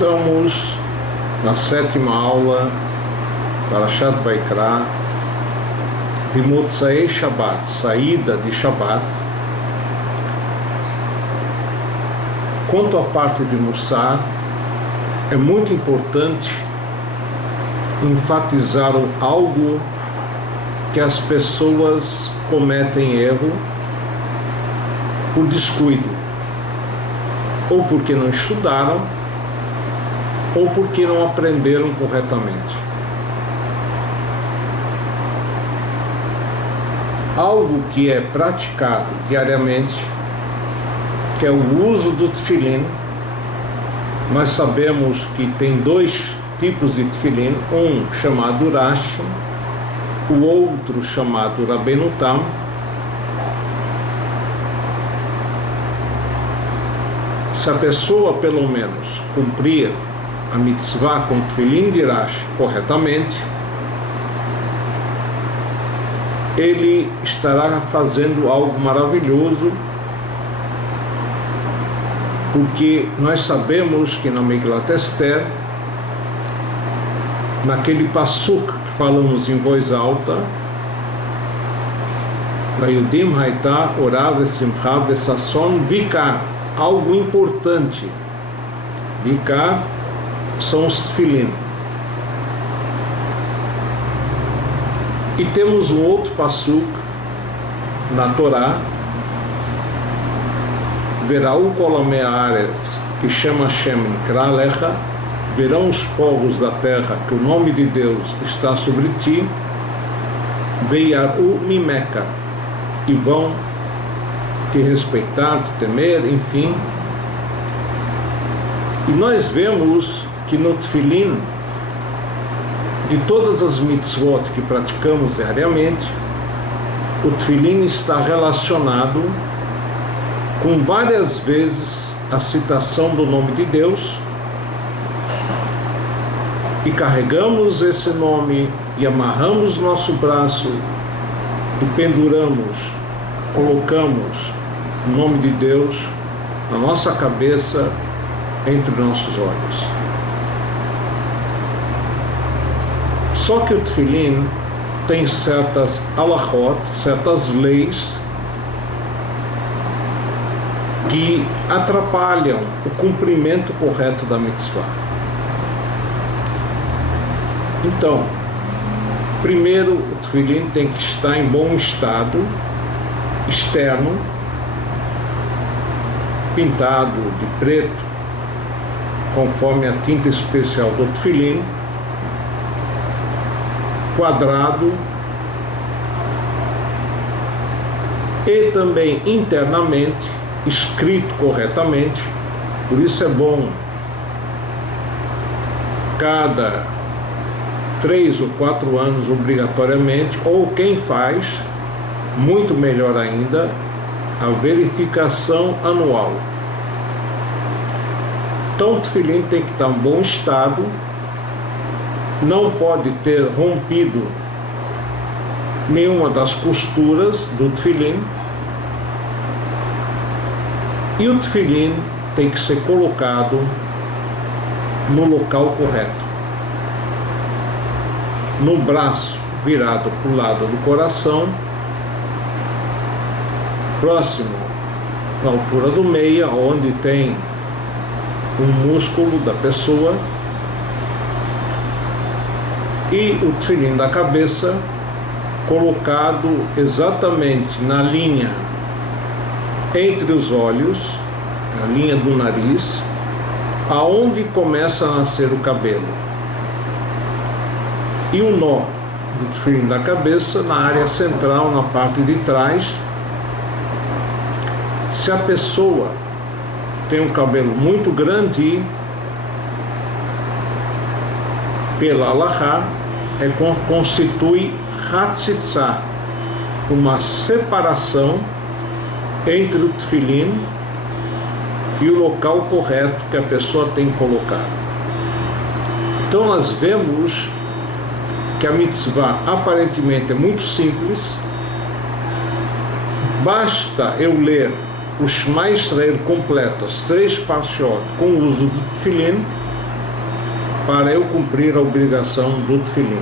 Estamos na 7ª aula Parashat Vaikra de Motzei Shabbat, saída de Shabbat. Quanto à parte de Mussar, é muito importante enfatizar algo que as pessoas cometem erro por descuido, ou porque não estudaram, ou porque não aprenderam corretamente. Algo que é praticado diariamente, que é o uso do tefilim. Nós sabemos que tem dois tipos de tefilim, um chamado Rashi, o outro chamado Rabbeinu Tam. Se a pessoa pelo menos cumprir a mitzvah com tefilim de Rashi corretamente, ele estará fazendo algo maravilhoso, porque nós sabemos que na Megillat Esther, naquele passuk que falamos em voz alta, Vayudim Haitá Orá Vesimcha Vesasson Vikar, algo importante. Vikar são os tefilim. E temos um outro passuk na Torá, Verão Kolamei Haaretz, que chama Hashem Nikra Alecha, verão os povos da terra que o nome de Deus está sobre ti, Veiaru Mimeka, e vão te respeitar, te temer, enfim. E nós vemos que no tefilim, de todas as mitzvot que praticamos diariamente, o tefilim está relacionado com várias vezes a citação do nome de Deus, e carregamos esse nome e amarramos nosso braço e penduramos, colocamos o nome de Deus na nossa cabeça, entre nossos olhos. Só que o tefilim tem certas halachot, certas leis que atrapalham o cumprimento correto da mitzvah. Então, primeiro, o tefilim tem que estar em bom estado externo, pintado de preto, conforme a tinta especial do tefilim, quadrado, e também internamente escrito corretamente. Por isso é bom cada 3 ou 4 anos obrigatoriamente, ou quem faz, muito melhor ainda, a verificação anual. Então o tefilim tem que estar em bom estado, não pode ter rompido nenhuma das costuras do tefilim, e o tefilim tem que ser colocado no local correto, no braço virado para o lado do coração, próximo à altura do meia, onde tem um músculo da pessoa, e o tefilim da cabeça colocado exatamente na linha entre os olhos, na linha do nariz, aonde começa a nascer o cabelo, e o nó do tefilim da cabeça na área central, na parte de trás. Se a pessoa tem um cabelo muito grande, pela halachá, constitui hatzitzá, uma separação entre o tefilim e o local correto que a pessoa tem que colocar. Então nós vemos que a mitzvah aparentemente é muito simples. Basta eu ler o Shema Israel completo, as 3 parshiot, com o uso do tefilim, para eu cumprir a obrigação do tefilim.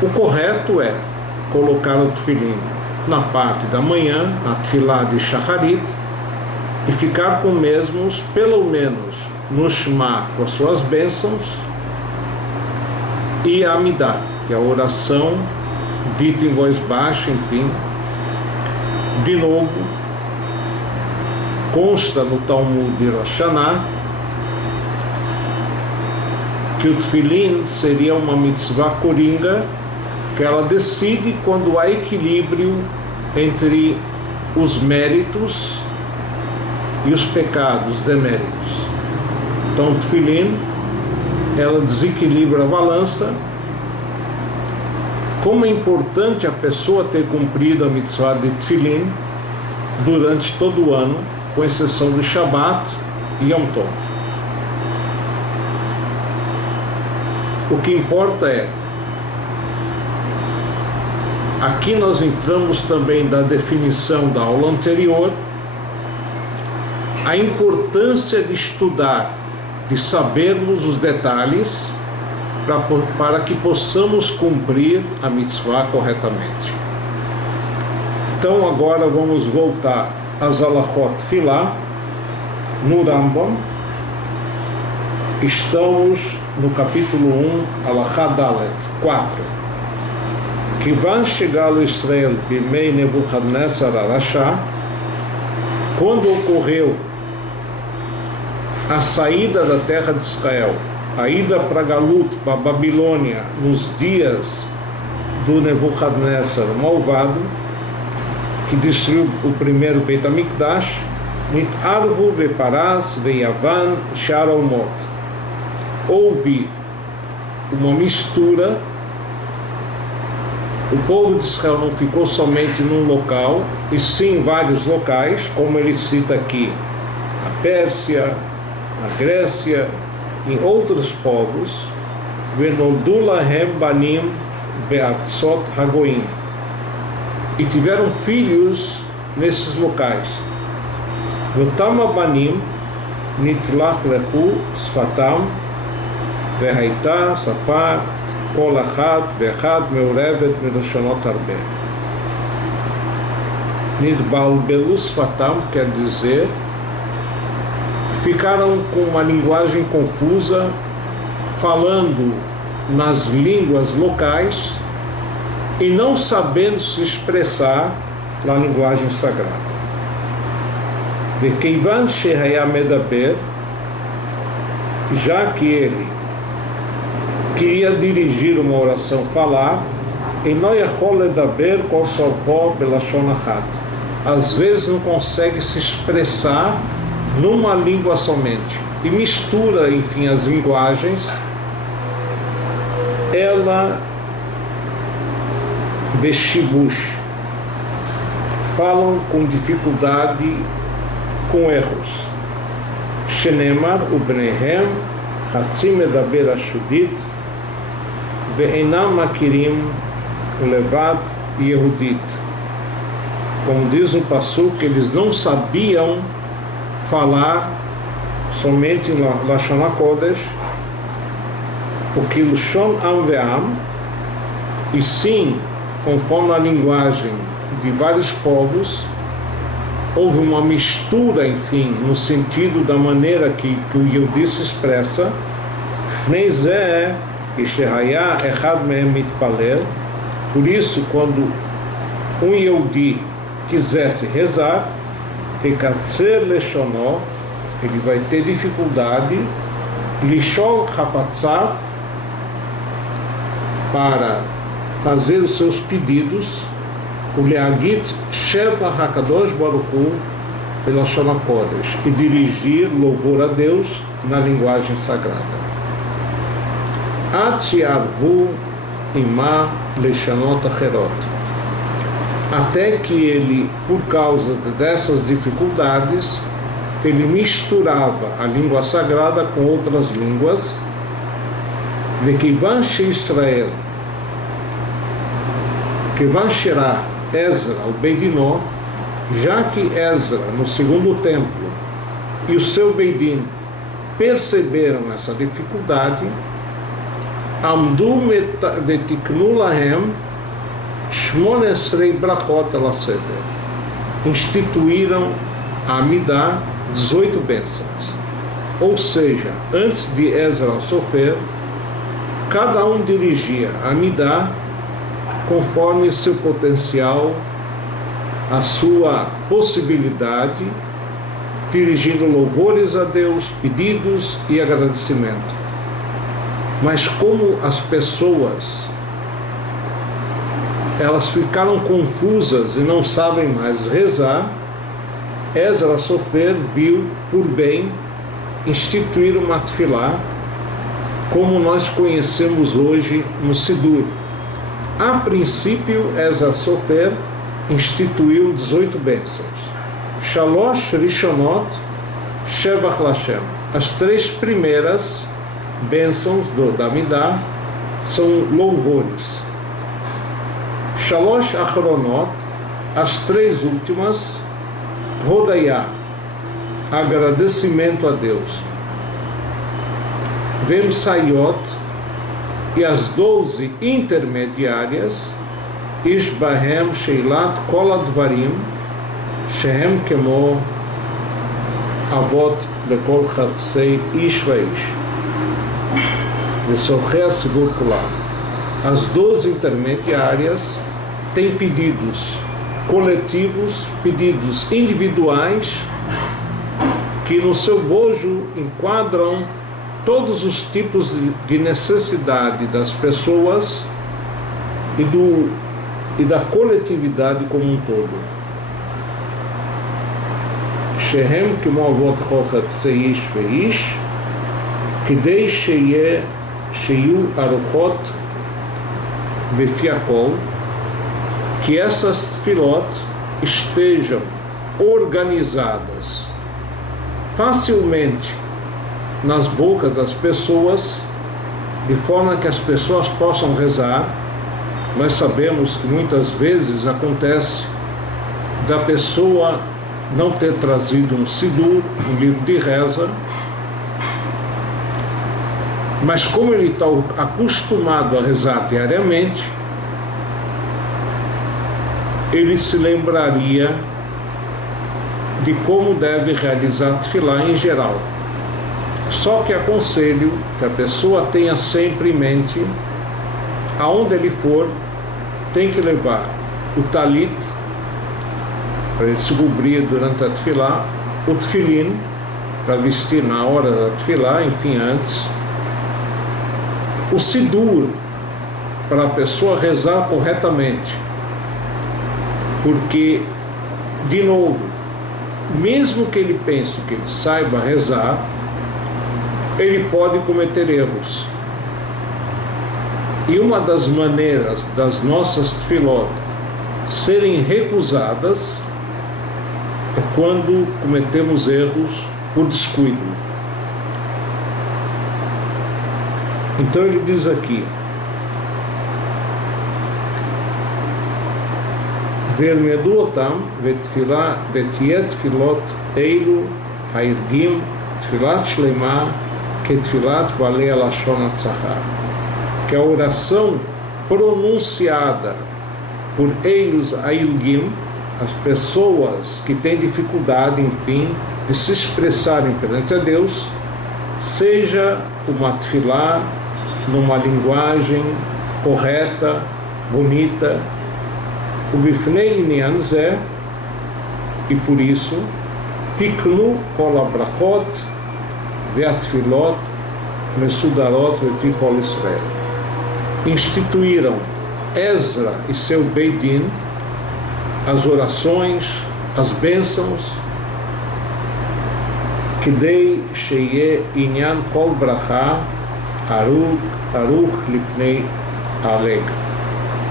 O correto é colocar o tefilim na parte da manhã, na tefilá de Shacharit, e ficar com os mesmos, pelo menos no Shema, com as suas bênçãos, e a Amidah, que é a oração dita em voz baixa, enfim. De novo, consta no Talmud de Rosh Hashanah que o tefilim seria uma mitzvah coringa, que ela decide quando há equilíbrio entre os méritos e os pecados, deméritos. Então o tefilim, ela desequilibra a balança. Como é importante a pessoa ter cumprido a mitzvah de tefilim durante todo o ano, com exceção do Shabat e Yom Tov. O que importa é, aqui nós entramos também da definição da aula anterior, a importância de estudar, de sabermos os detalhes, para que possamos cumprir a mitzvah corretamente. Então agora vamos voltar às Halachot Tefilá, no Rambam. Estamos no capítulo 1, Halachá Dalet, 4. Kivan chegalo Israel bimei Nebuchadnezzar Arashá, quando ocorreu a saída da terra de Israel, a ida para Galut, para a Babilônia, nos dias do Nebuchadnezzar malvado, que destruiu o primeiro Beit HaMikdash, Nitarvu veparaz veyavan sharomot. Houve uma mistura. O povo de Israel não ficou somente num local, e sim em vários locais, como ele cita aqui, a Pérsia, a Grécia, em outros povos, Venoldu lahem banim be'artzot hagoim, e tiveram filhos nesses locais. Votama banim nitlach lechu sfatam vehaita safar kol achat ve'achad meurevet melashonot arbe. Nitbalbelu sfatam quer dizer ficaram com uma linguagem confusa, falando nas línguas locais e não sabendo se expressar na linguagem sagrada. Vekeivan shehaya medaber, já que ele queria dirigir uma oração, falar, eno yachol ledaber kol sovó belashon achat, às vezes não consegue se expressar numa língua somente, e mistura, enfim, as linguagens. Ela beshibush, falam com dificuldade, com erros. Shenemar ubnehem hatzim medaber ashudit ve'enam makirim levad yehudit. Como diz o Passuque, que eles não sabiam falar somente em Lashon HaKodesh, o que Lashon Am Ve'am, e sim, conforme a linguagem de vários povos, houve uma mistura, enfim, no sentido da maneira que o Yehudi se expressa. Neizeh Ishehaya Echad Mehem Mitpalel. Por isso, quando um Yehudi quisesse rezar, Tekatzer Leshonó, ele vai ter dificuldade, Lishol Hapatzav, para fazer os seus pedidos, o Leagit Sheva Hakadosh Baruch Hu Belashon HaKodesh, e dirigir louvor a Deus na linguagem sagrada. Atziarvu Ima Leshonot Acherot, até que ele, por causa dessas dificuldades, ele misturava a língua sagrada com outras línguas. Vekivan Israel, Kivan Shirah Ezra, o Beidinó, já que Ezra, no segundo templo, e o seu Beidin perceberam essa dificuldade, Amdu vetiknu lahem 18 brachot al seder, instituíram a Amidah, 18 bênçãos. Ou seja, antes de Ezra Sofer, cada um dirigia a Amidah conforme seu potencial, a sua possibilidade, dirigindo louvores a Deus, pedidos e agradecimento. Mas como as pessoas, elas ficaram confusas e não sabem mais rezar, Ezra Sofer viu por bem instituir uma tefilá como nós conhecemos hoje no Sidur. A princípio, Ezra Sofer instituiu 18 bênçãos. Shalosh Rishonot Shevach Lashem. As 3 primeiras bênçãos da Amidah são louvores. Shalosh Achronot, as 3 últimas, Rodayah, agradecimento a Deus. Vemos Sayot, e as 12 intermediárias, Ishbahem Sheilat Kol Advarim Shehem Kemo Avot Bekol Chavsei Ish Vaish Vesorchei Sigur Kulam. As 12 intermediárias têm pedidos coletivos, pedidos individuais, que no seu bojo enquadram todos os tipos de necessidade das pessoas e da coletividade como um todo. Shehem kemo avot kol chatzei ish veish, kidei sheyu aruchot befi hakol, que essas tefilot estejam organizadas facilmente nas bocas das pessoas, de forma que as pessoas possam rezar. Nós sabemos que muitas vezes acontece da pessoa não ter trazido um sidur, um livro de reza, mas como ele está acostumado a rezar diariamente, ele se lembraria de como deve realizar tefilá em geral. Só que aconselho que a pessoa tenha sempre em mente, aonde ele for, tem que levar o talit, para ele se cobrir durante a tefilá, o tefilim, para vestir na hora da tefilá, enfim, antes, o sidur, para a pessoa rezar corretamente, porque, de novo, mesmo que ele pense que ele saiba rezar, ele pode cometer erros. E uma das maneiras das nossas tefilot serem recusadas é quando cometemos erros por descuido. Então ele diz aqui: Vermedu otam vetfilá vetiet tefilot eilu hairgim tfilat shleima que tfilat balei alashon atzahar, que a oração pronunciada por eilos hairgim, as pessoas que têm dificuldade, enfim, de se expressarem perante a Deus, seja uma tefilá numa linguagem correta, bonita, o bifnei inyan zeh, e por isso tiknu kol habrachot ve'atfilot mesudarot ve'fi kol Israel. Instituíram Ezra e seu Beidin as orações, as bênçãos, kidei sheye inyan kol bracha aruch lifnei aleg,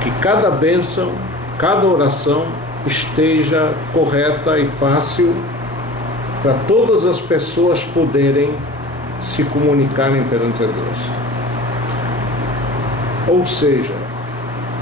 que cada bênção, cada oração esteja correta e fácil para todas as pessoas poderem se comunicarem perante a Deus. Ou seja,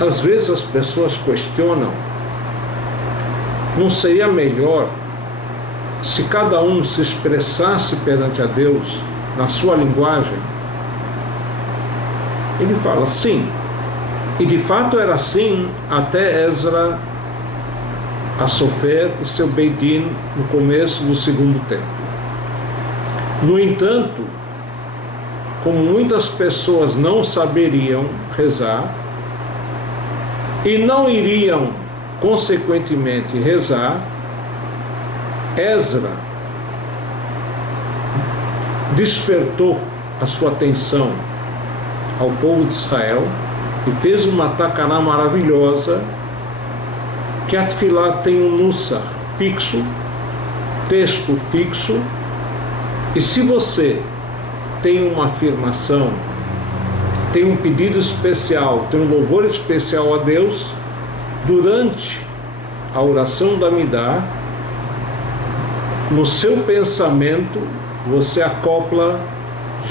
às vezes as pessoas questionam: não seria melhor se cada um se expressasse perante a Deus na sua linguagem, ele fala sim. E de fato era assim até Ezra Sofer e seu Beit Din no começo do segundo templo. No entanto, como muitas pessoas não saberiam rezar e não iriam consequentemente rezar, Ezra despertou a sua atenção ao povo de Israel e fez uma takaná maravilhosa, que a Tefilá tem um nusach fixo, texto fixo, e se você tem uma afirmação, tem um pedido especial, tem um louvor especial a Deus, durante a oração da Amidá, no seu pensamento, você acopla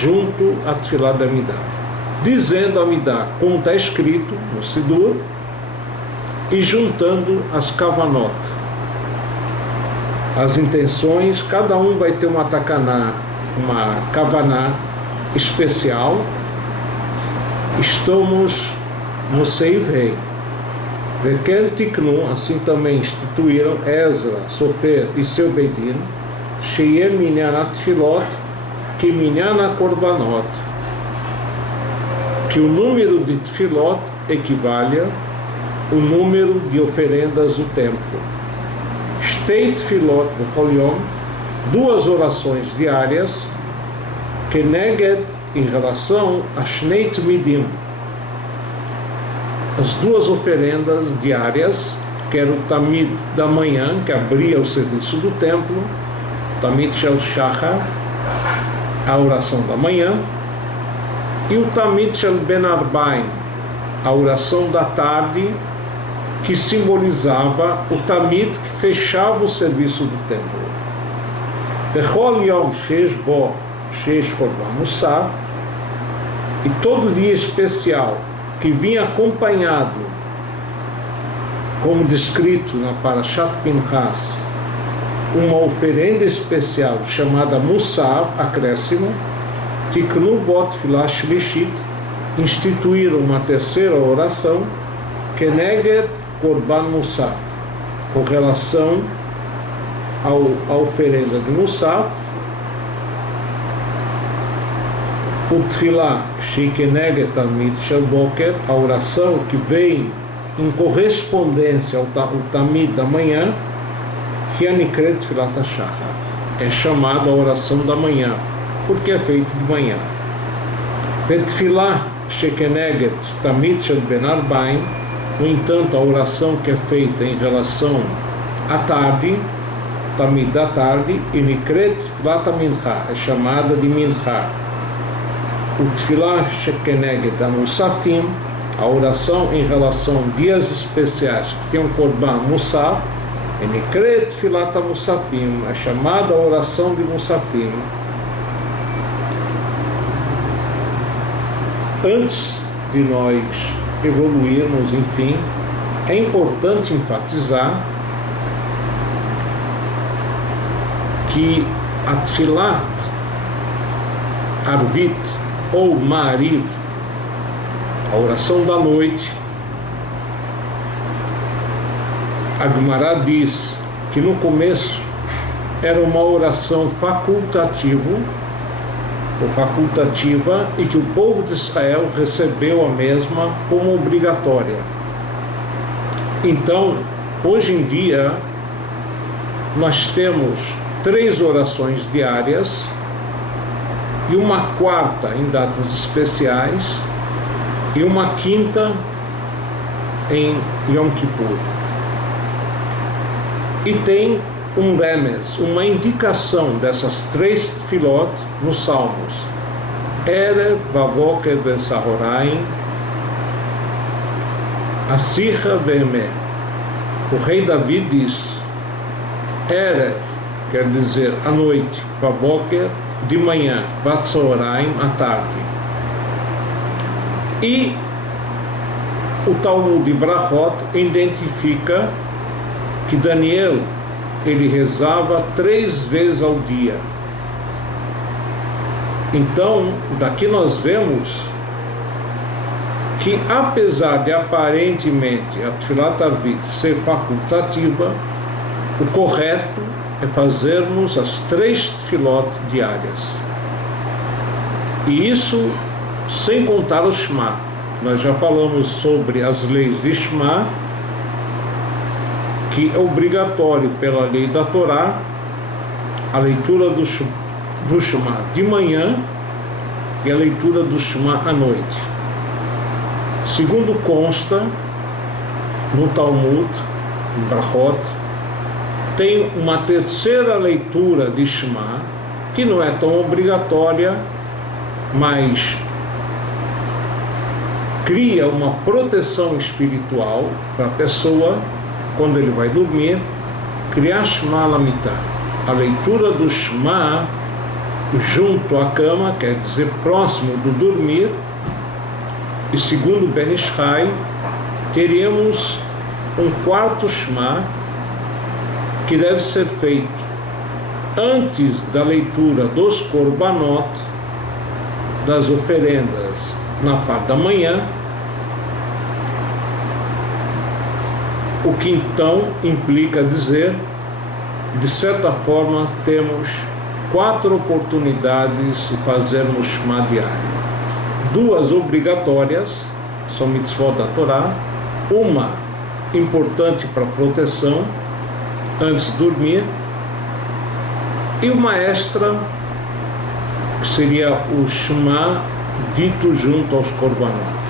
junto à Tefilá da Amidá, dizendo a Amidá como está escrito no Sidur, e juntando as kavanot, as intenções. Cada um vai ter uma takaná, uma kavaná especial. Estamos no Seiv Rei. Vekel Tiknu, assim também instituíram Ezra, Sofer e seu Beit Din, Sheyem Minyan Tefilot, que Minyan Korbanot, que o número de Tefilot equivalha o número de oferendas do templo. Shtei Tefilot b'chol yom, duas orações diárias, keneged, em relação a Shnei Tmidim, as duas oferendas diárias, que era o Tamid da manhã, que abria o serviço do templo, Tamid Shel Shachar, a oração da manhã, e o Tamid Shel Ben Arbaim, a oração da tarde, que simbolizava o Tamid que fechava o serviço do templo. Bechol Yom Sheish Bo Sheish Korban Musaf, e todo dia especial que vinha acompanhado, como descrito na Parashat Pinchas, uma oferenda especial chamada Musaf, acréscimo, Tiknu Bot Filah Shlishit, instituíram uma terceira oração, Keneged Korban Musaf, com relação à oferenda de Musaf, o Tfilah Shekeneged Tamid Shel Boker, a oração que vem em correspondência ao Tamid da manhã, que é Nikret Tfilat HaShachar, é chamada a oração da manhã, porque é feito de manhã. Tfilah Shekeneged Tamid Shel Ben Arbaim, no entanto, a oração que é feita em relação à tarde, Tamid da tarde, e Nikret Tfilat HaMincha, é chamada de Mincha. O Tfilah Shekeneged Musafim, a oração em relação a dias especiais que tem um Korban Musaf, e Nikret Tfilat HaMusafim, é chamada a oração de Musafim. Antes de nós evoluirmos, enfim, é importante enfatizar que a Tfilat Arvit ou Ma'ariv, a oração da noite, a Gemara diz que no começo era uma oração facultativa e que o povo de Israel recebeu a mesma como obrigatória. Então, hoje em dia, nós temos 3 orações diárias e uma quarta em datas especiais e uma quinta em Yom Kippur. E tem um remes, uma indicação dessas 3 tefilot nos Salmos. Erev, Vavoker, Vesahoraim, Asicha, Veme. O rei Davi diz, Erev, quer dizer à noite, Vavoker, de manhã, Vatsahoraim, à tarde. E o Talmud de Brachot identifica que Daniel, ele rezava 3 vezes ao dia. Então, daqui nós vemos que, apesar de aparentemente a Tfilat Arvit ser facultativa, o correto é fazermos as 3 tefilot diárias. E isso sem contar o Shema. Nós já falamos sobre as leis de Shema, que é obrigatório pela lei da Torá a leitura do Shema de manhã e a leitura do Shema à noite. Segundo consta no Talmud, em Brachot, tem uma terceira leitura de Shema, que não é tão obrigatória, mas cria uma proteção espiritual para a pessoa, quando ele vai dormir, criar Shema Lamitah. A leitura do Shema junto à cama, quer dizer, próximo do dormir. E segundo Ben Ish Chai, teríamos um quarto Shema que deve ser feito antes da leitura dos Korbanot, das oferendas na parte da manhã, o que então implica dizer, de certa forma, temos 4 oportunidades de fazermos Shema diário. 2 obrigatórias, são mitzvot da Torá, uma importante para proteção antes de dormir, e uma extra, que seria o Shema dito junto aos Korbanot.